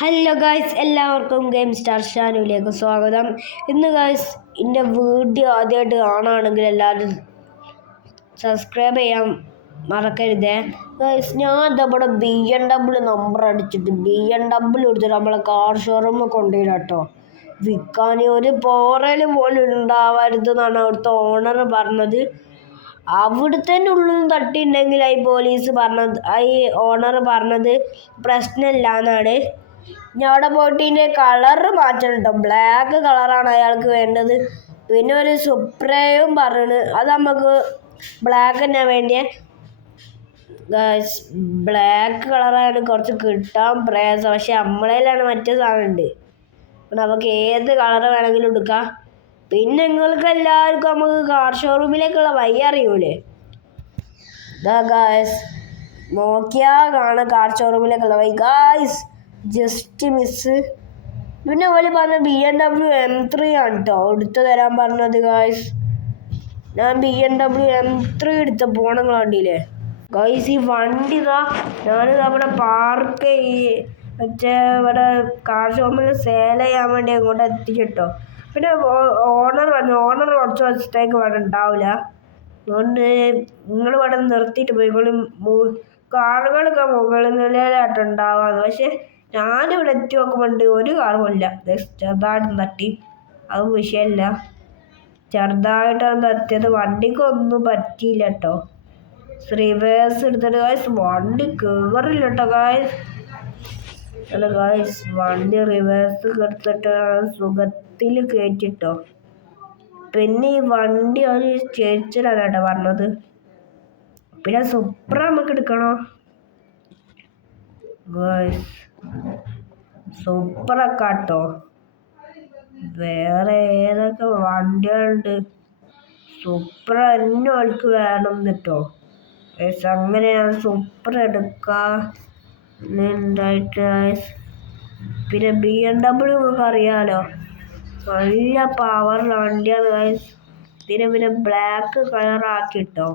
Hello guys, എല്ലാവർക്കും game star ചാനലിലേക്ക് സ്വാഗതം. ഇന്ന് ഗായ്സ് എൻ്റെ വീഡിയോ ആദ്യമായിട്ട് കാണുകയാണെങ്കിൽ എല്ലാവരും സബ്സ്ക്രൈബ് ചെയ്യാൻ മറക്കരുതേ. ഗായ്സ്, ഞാൻ നമ്മുടെ BMW നമ്പർ അടിച്ചിട്ട് BMW എടുത്തിട്ട് നമ്മളെ കാർ ഷോറൂമിൽ കൊണ്ടുപോയില്ല കേട്ടോ. വിൽക്കാൻ ഒരു പോറൽ പോലും ഉണ്ടാവരുതെന്നാണ് അവിടുത്തെ ഓണർ പറഞ്ഞത്. അവിടുത്തെ ഉള്ളിൽ തട്ടിയിട്ടുണ്ടെങ്കിൽ ഈ പോലീസ് പറഞ്ഞത്, ഈ ഓണർ പറഞ്ഞത് പ്രശ്നമില്ല എന്നാണ്. ഞാൻ അവിടെ പോയിട്ട് ഇതിൻ്റെ കളറ് മാറ്റണം കേട്ടോ. ബ്ലാക്ക് കളറാണ് അയാൾക്ക് വേണ്ടത്. പിന്നെ ഒരു സുപ്രയും പറഞ്ഞത് അത് നമുക്ക് ബ്ലാക്ക് തന്നെ വേണ്ടിയ. ബ്ലാക്ക് കളറാണ് കുറച്ച് കിട്ടാൻ പ്രയാസം. പക്ഷെ നമ്മളതിലാണ് മറ്റേ സാധനം ഉണ്ട്. നമുക്ക് ഏത് കളറ് വേണമെങ്കിലും എടുക്കാം. പിന്നെ നിങ്ങൾക്ക് എല്ലാവർക്കും നമുക്ക് കാർ ഷോറൂമിലേക്കുള്ള വഴി അറിയൂലേ? ഗായ്സ്, നോക്കിയാൽ കാണാം കാർ ഷോറൂമിലേക്കുള്ള വഴി. Guys, just miss. പിന്നെ പോലെ പറഞ്ഞ BMW M3 ആണ് കേട്ടോ എടുത്തു തരാൻ പറഞ്ഞത്. ഗായ്സ്, ഞാൻ BMW M3 എടുത്ത പോണങ്ങൾ കണ്ടില്ലേ? ഗായ്സ്, ഈ വണ്ടി ഞാനിത് അവിടെ പാർക്ക് മറ്റേ ഇവിടെ കാർ ഷോപ്പിൽ സെയിൽ ചെയ്യാൻ വേണ്ടി അങ്ങോട്ട് എത്തിച്ചിട്ടോ. പിന്നെ ഓണർ കുറച്ച് ദിവസത്തേക്ക് ഇവിടെ ഉണ്ടാവില്ല. അതുകൊണ്ട് നിങ്ങൾ ഇവിടെ നിർത്തിയിട്ട് പോയിക്കോളും. കാറുകളൊക്കെ മുകളിൽ നിലയിലായിട്ട് ഉണ്ടാവാന്ന്. പക്ഷെ ഞാനിവിടെ എത്തി നോക്കുമ്പോണ്ട് ഒരു കാറുമില്ല. ചെറുതായിട്ട് തട്ടി, അത് വിഷയമില്ല. ചെറുതായിട്ടാണ് തട്ടിയത്. വണ്ടിക്കൊന്നും പറ്റിയില്ല കേട്ടോ. റിവേഴ്സ് എടുത്തിട്ട് ഗായ്സ് വണ്ടി കയറില്ല കേട്ടോ. ഗായ്സ്, വണ്ടി റിവേഴ്സ് എടുത്തിട്ട് സുഖത്തിൽ കയറ്റിട്ടോ. പിന്നെ ഈ വണ്ടി ഒരു ചേച്ചിലാണ് കേട്ടോ പറഞ്ഞത്. പിന്നെ സുപ്ര നമുക്ക് എടുക്കണോ? ഗായ്സ്, സൂപ്പറൊക്കെ കേട്ടോ. വേറെ ഏതൊക്കെ വണ്ടികളുണ്ട്? സൂപ്പർ തന്നെ അവൾക്ക് വേണം കേട്ടോ. അങ്ങനെ ഞാൻ സൂപ്പർ എടുക്കാം ഉണ്ടായിട്ട്. പിന്നെ BMW നമുക്ക് അറിയാലോ, നല്ല പവറുള്ള വണ്ടിയാണ് ഗായ്സ്. പിന്നെ ബ്ലാക്ക് കളറാക്കിട്ടോ.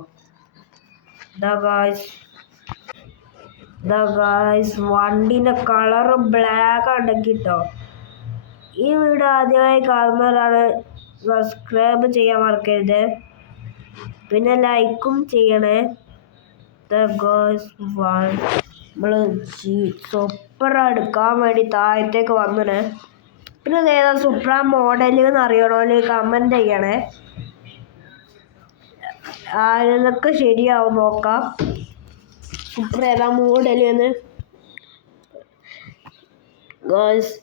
ഗായ്സ്, വണ്ടീൻ്റെ കളറ് ബ്ലാക്ക് ഉണ്ടെങ്കിട്ടോ. ഈ വീഡിയോ ആദ്യമായി കാണുന്നവരാണ് സബ്സ്ക്രൈബ് ചെയ്യാൻ മറക്കരുത്. പിന്നെ ലൈക്കും ചെയ്യണേ. നമ്മള് സൂപ്പർ എടുക്കാൻ വേണ്ടി താഴത്തേക്ക് വന്നിന്. പിന്നെ ഏതാ സൂപ്പർ മോഡൽ എന്ന് അറിയണോല് കമന്റ് ചെയ്യണേ. ആരൊക്കെ ശരിയാവും നോക്കാം. സൂപ്പർ ഏതാ മോഡൽ എന്ന്. ഗായ്സ്,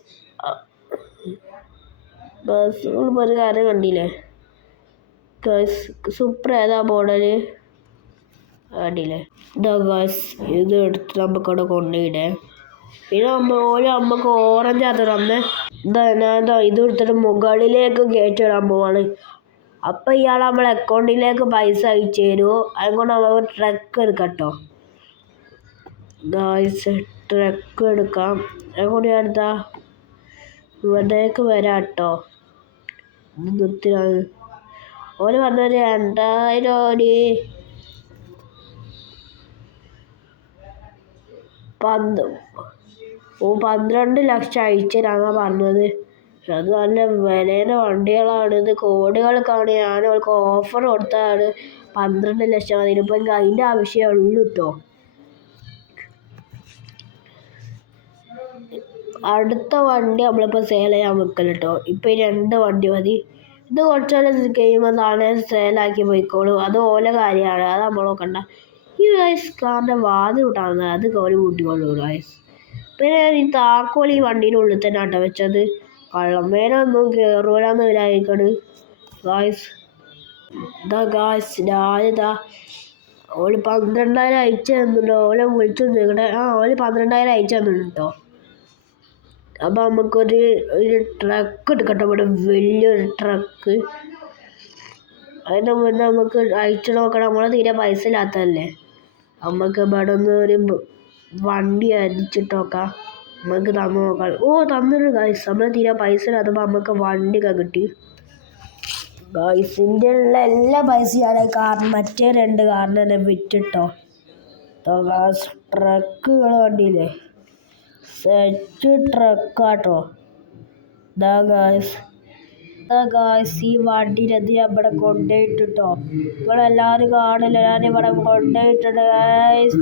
ഒരു കാര്യം കണ്ടില്ലേ? ഗായ്സ്, സൂപ്പർ ഏതാ മോഡല് കണ്ടില്ലേ? ഗായ്സ്, ഇത് എടുത്ത് നമുക്കവിടെ കൊണ്ടുപോയിടേ. പിന്നെ നമുക്ക് ഓറഞ്ച് അത് തന്നെ. ഞാൻ ഇത് എടുത്തിട്ട് മുകളിലേക്ക് കയറ്റിടാൻ പോവാണ്. അപ്പം ഇയാൾ നമ്മളെ അക്കൗണ്ടിലേക്ക് പൈസ അയച്ചു തരുമോ? അതുകൊണ്ട് നമുക്ക് ട്രക്ക് എടുക്കട്ടോ. ഗായ്സ്, ട്രക്ക് എടുക്കാം. അതുകൊണ്ട് ഞാൻ ഇവിടേക്ക് വരാം കേട്ടോ. ഓര് പറഞ്ഞൊരു 12 ലക്ഷം അയച്ചുതരാന്നാ പറഞ്ഞത്. അത് നല്ല വിലയുടെ വണ്ടികളാണ്. ഇത് കോടികൾക്കാണ്. ഞാൻ അവർക്ക് ഓഫർ കൊടുത്തതാണ് 12 ലക്ഷം. അതിനിപ്പോൾ എനിക്ക് അതിൻ്റെ ആവശ്യമേ ഉള്ളൂ കേട്ടോ. അടുത്ത വണ്ടി നമ്മളിപ്പോൾ സെയിൽ ചെയ്യാൻ വെക്കൽ കേട്ടോ. ഇപ്പം 2 വണ്ടി മതി. ഇത് കുറച്ചാലും കഴിയുമ്പോൾ നാളെ സെയിലാക്കി പോയിക്കോളൂ. അത് ഓല കാര്യമാണ്, അത് നമ്മൾ നോക്കണ്ട. ഈ കാറിൻ്റെ വാതിൽ വിട്ടാണ്, അത് കോല് കൂട്ടിക്കോളൂ ഗായ്സ്. പിന്നെ ഈ താക്കോൽ ഈ വണ്ടീൻ്റെ ഉള്ളിൽ തന്നെ ആട്ടോ വെച്ചത്. കള്ളന്മാരൊന്നും കയറൂലെന്ന് വിചാരിക്കണ് ഗായ്സ്. ഞാനിതാ ഓല് 12,000 അയച്ചു തന്നിട്ടുണ്ടോ? ഓലെ വിളിച്ചു നിൽക്കട്ടെ. ഓല് 12,000 അയച്ചു തന്നിട്ടുണ്ട് കേട്ടോ. അപ്പം നമുക്കൊരു ട്രക്ക് എടുക്കട്ടെ. ഇവിടെ വലിയൊരു ട്രക്ക്. അതിൻ്റെ മുന്നേ നമുക്ക് അയച്ചു നോക്കണം. നമ്മളെ തീരെ പൈസ ഇല്ലാത്തതല്ലേ. നമുക്ക് ഇവിടെ ഒന്ന് ഒരു വണ്ടി അടിച്ചിട്ട് നോക്കാം. നമുക്ക് തന്നു നോക്കാം. തന്നിട്ട് ഗായ്സ്, നമ്മളെ തീരെ പൈസ ഇല്ലാത്തപ്പോൾ നമുക്ക് വണ്ടിയൊക്കെ കിട്ടി. ഗായ്സിൻ്റെ ഉള്ള എല്ലാ പൈസയാണ് മറ്റേ 2 കാറിന് തന്നെ വിറ്റിട്ടോ. ട്രക്കുകൾ വണ്ടിയില്ലേ, സെറ്റ് ട്രക്കാട്ടോ. ദാ ഗായ്സ് ഈ വണ്ടിയിലെത്തി ഇവിടെ കൊണ്ടുപോയിട്ടോ. നിങ്ങളെല്ലാവരും കാണില്ല, ഞാൻ ഇവിടെ കൊണ്ടുപോയിട്ടുണ്ട് ഗായ്സ്.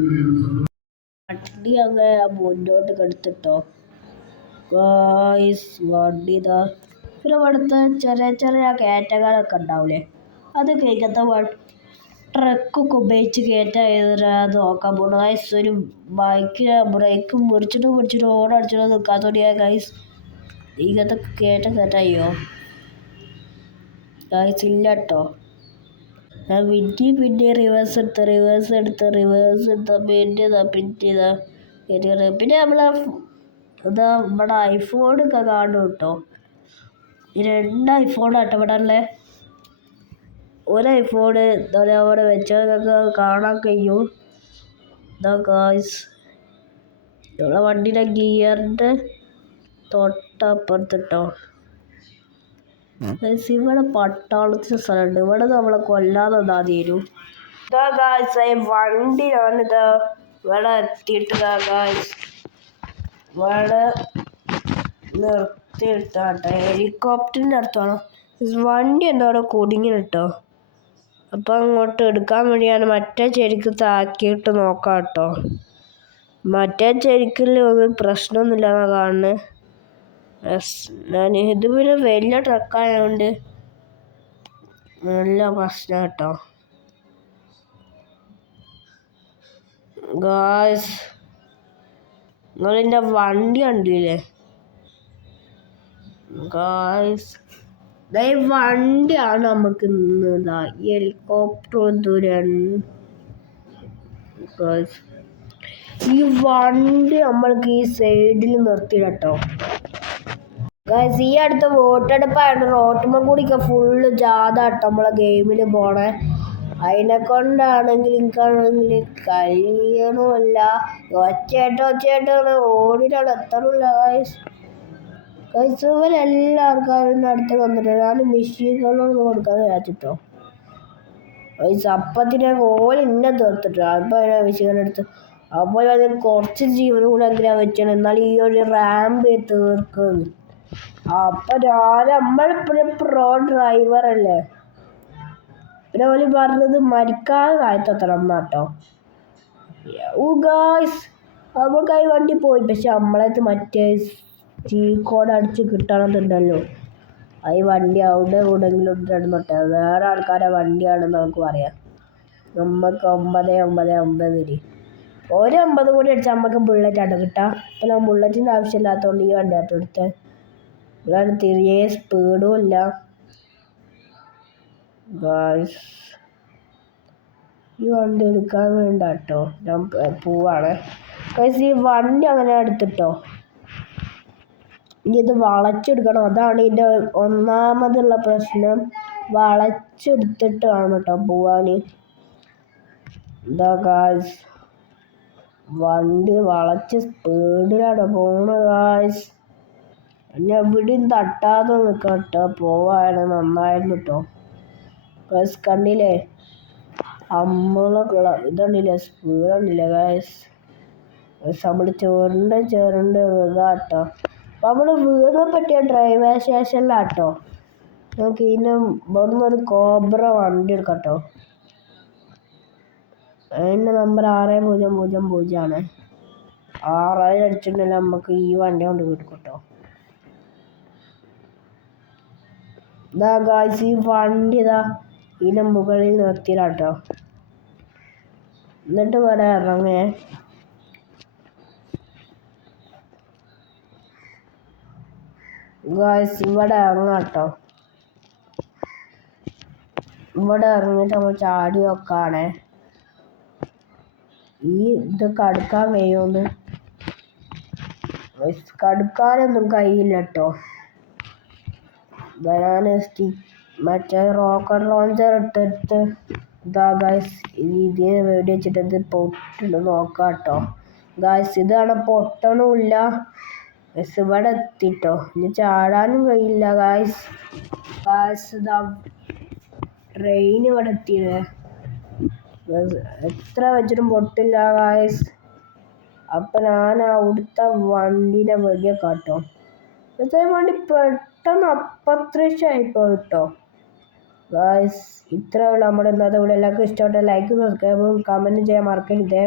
വണ്ടി അങ്ങനെ മുന്നോട്ട് എടുത്തിട്ടോ ഗായ്സ്. വണ്ടി ഇതാ. പിന്നെ ഇവിടുത്തെ ചെറിയ ചെറിയ കയറ്റങ്ങളൊക്കെ ഉണ്ടാവില്ലേ, അത് ഇങ്ങനത്തെ ട്രക്കൊക്കെ ഉപയോഗിച്ച് കയറ്റാൻ നോക്കാൻ പോണു ഗൈസ്. ഒരു ബൈക്കിന് ബ്രേക്ക് മുറിച്ചിട്ട് ഓടടിച്ചിട്ട് നിൽക്കാൻ തുടങ്ങിയ ഗൈസ്. ഇങ്ങനത്തെ കയറ്റായോ ഗൈസ്? ഇല്ല കേട്ടോ. ഞാൻ പിന്നെ റിവേഴ്സ് എടുത്ത് പിന്നെ നമ്മളെ നമ്മുടെ ഐഫോണൊക്കെ കാണും കേട്ടോ. 2 ഐഫോണാട്ടോ ഇവിടെ ഉള്ളത്. ഒരു ഐഫോണ് അവിടെ വെച്ചാൽ കാണാൻ കഴിയും. ഇതാ ഗായ്സ്, നമ്മളെ വണ്ടിയുടെ ഗിയറിൻ്റെ തൊട്ടപ്പുറത്തിട്ടോ. ഇവിടെ പട്ടാളത്തിന് സ്ഥലമുണ്ട്. ഇവിടെ നമ്മളെ കൊല്ലാതെ തരും. ഇതാ ഗായ്സ്, വണ്ടി ഞാനിതാ ഇവിടെ എത്തിയിട്ടാ ഗായ്സ്. ഇവിടെ നിർത്തിയിട്ടാട്ടെ. ഹെലികോപ്റ്ററിൻ്റെ അടുത്താണ് വണ്ടി. എന്താ അവിടെ കുടുങ്ങിട്ടോ. അപ്പം അങ്ങോട്ട് എടുക്കാൻ വേണ്ടിയാണ് മറ്റേ ചെരിക്ക് താക്കിയിട്ട് നോക്കാം കേട്ടോ. മറ്റേ ചെരിക്കിൽ ഒന്നും പ്രശ്നമൊന്നുമില്ലെന്നാണ് കാണുന്നത്. ഇത് പിന്നെ വലിയ ട്രക്കായതുകൊണ്ട് നല്ല പ്രശ്നം കേട്ടോ ഗായ്സ്. നിങ്ങളിൻ്റെ വണ്ടി കണ്ടില്ലേ ഗായ്സ്? ഈ വണ്ടിയാണ് നമുക്ക് ഇന്നതാ ഈ ഹെലികോപ്റ്റർ ദൂരം. ഈ വണ്ടി നമ്മൾക്ക് ഈ സൈഡിൽ നിർത്തിയിട്ടോ ഗായ്സ്. ഈ അടുത്ത വോട്ടെടുപ്പായിട്ട് റോട്ടുമ്മ കൂടിയൊക്കെ ഫുള്ള് ജാഥ കേട്ടോ നമ്മളെ ഗെയിമിൽ പോണേ. അതിനെ കൊണ്ടാണെങ്കിൽ എനിക്കാണെങ്കിൽ കഴിയണമല്ല. ഒച്ചയായിട്ട് ഓടിയിട്ടാണ് എത്തണില്ല ഗായ്സ്. ഇവരെല്ലാവർക്കും അതിൻ്റെ അടുത്ത് വന്നിട്ട് ഞാൻ മെഷീനുകളൊന്നും കൊടുക്കാതെ വിചാരിച്ചിട്ടോ ഗായ്സ്. അപ്പത്തിനെ ഓല് ഇന്നെ തീർത്തിട്ടോ. അപ്പം അതിനെ മെഷീനെടുത്ത് അപ്പോൾ അതിന് കുറച്ച് ജീവൻ കൂടെ അങ്ങനെ വെച്ചാണ്. എന്നാൽ ഈ ഒരു റാമ്പ് തീർക്കുന്നു. അപ്പം നമ്മളിപ്പോഴും പ്രോ ഡ്രൈവറല്ലേ. പിന്നെ ഓല് പറഞ്ഞത് മരിക്കാതെ കാലത്തെത്തണം എന്നാട്ടോ. ഗായ്സ്, നമുക്കായി വണ്ടി പോയി. പക്ഷെ നമ്മളത് മറ്റേ കോഡ് അടിച്ച് കിട്ടണമെന്നുണ്ടല്ലോ. ഈ വണ്ടി അവിടെ എവിടെയെങ്കിലും ഇട്ടിരുന്നോട്ടെ. വേറെ ആൾക്കാരെ വണ്ടിയാണെന്ന് നമുക്ക് പറയാം. നമുക്ക് 999 ഒരു 50 കൂടി അടിച്ചാൽ നമുക്ക് ബുള്ളറ്റാട്ടോ കിട്ടാം. അപ്പം ഞാൻ ബുള്ളറ്റിൻ്റെ ആവശ്യമില്ലാത്തതുകൊണ്ട് ഈ വണ്ടി ആട്ടോ എടുത്തത്. ഇവിടെ തീരെ സ്പീഡും ഇല്ല ഗായ്സ്. ഈ വണ്ടി എടുക്കാൻ വേണ്ടാട്ടോ ഞാൻ പോവാണ് ഗായ്സ്. ഈ വണ്ടി അങ്ങനെ എടുത്തിട്ടോ. ഇനി ഇത് വളച്ചെടുക്കണം. അതാണ് ഇതിൻ്റെ ഒന്നാമതുള്ള പ്രശ്നം. വളച്ചെടുത്തിട്ട് വേണം കേട്ടോ പോവാൻ. എന്താ ഗായ്സ്, വണ്ടി വളച്ച് സ്പീഡിലാണ് പോകുന്നത് ഗായ്സ്. പിന്നെ എവിടെയും തട്ടാതെ നിൽക്കാം കേട്ടോ. പോവാണ് നന്നായിരുന്നു കേട്ടോ ഗായ്സ്. കണ്ടില്ലേ നമ്മളെ ഇതുണ്ടില്ലേ, സ്പീഡ് ഉണ്ടില്ലേ ഗായ്സ്. നമ്മൾ ചേറുണ്ട് വീഴാട്ടോ. അപ്പം നമ്മൾ വീഴാൻ പറ്റിയ ഡ്രൈവർ സ്റ്റേഷനിലാട്ടോ. നമുക്ക് ഇതിന് ഇവിടുന്ന് ഒരു കോബ്ര വണ്ടി എടുക്കാം കേട്ടോ. അതിൻ്റെ നമ്പർ 6000 ആണ്. 6000 അടിച്ചിട്ടുണ്ടെങ്കിൽ നമുക്ക് ഈ വണ്ടി കൊണ്ട് കിട്ടും കേട്ടോ. ഇതാ ഗായ്സ്, ഈ വണ്ടി ഇതാ ഇതിൻ്റെ മുകളിൽ നിർത്തിയിട്ടാട്ടോ. എന്നിട്ട് ഇവിടെ ഇറങ്ങേ ഗായ്സ്. ഇവിടെ ഇറങ്ങാം കേട്ടോ. ഇവിടെ ഇറങ്ങിയിട്ട് നമ്മൾ ചാടി വെക്കാണേ. ഈ ഇത് കടുക്കാൻ കഴിയുമെന്ന് കടുക്കാനൊന്നും കഴിയില്ല കേട്ടോ. ഞാൻ മറ്റേ റോക്കറ്റ് ലോഞ്ചർ ഇട്ടിട്ട് ഇതാ ഗായ്സ് ഇതിനെ വേടി വെച്ചിട്ട് ഇത് പൊട്ടിട്ട് നോക്കാം കേട്ടോ ഗായ്സ്. ഇതാണ് പൊട്ടണമില്ല ഗായ്സ്. ഇവിടെ എത്തിട്ടോ. ഇനി ചാടാനും കഴിയില്ല ഗായ്സ്. ഇതാ ട്രെയിൻ ഇവിടെ എത്തിയത്. എത്ര വെച്ചിട്ടും പൊട്ടില്ല ഗായ്സ്. അപ്പം ഞാൻ അവിടുത്തെ വണ്ടിനെ വലിയ കാട്ടോ ഇപ്പോഴത്തെ വണ്ടി പെട്ടെന്ന് അപ്രത്യക്ഷമായിപ്പോയി കേട്ടോ. ഗായ്സ് ഇത്രയുള്ള നമ്മുടെ ഇന്നത്തെ വീഡിയോ എല്ലാവർക്കും ഇഷ്ടപ്പെട്ട ലൈക്കും സബ്സ്ക്രൈബും കമൻറ്റും ചെയ്യാൻ മറക്കരുതേ.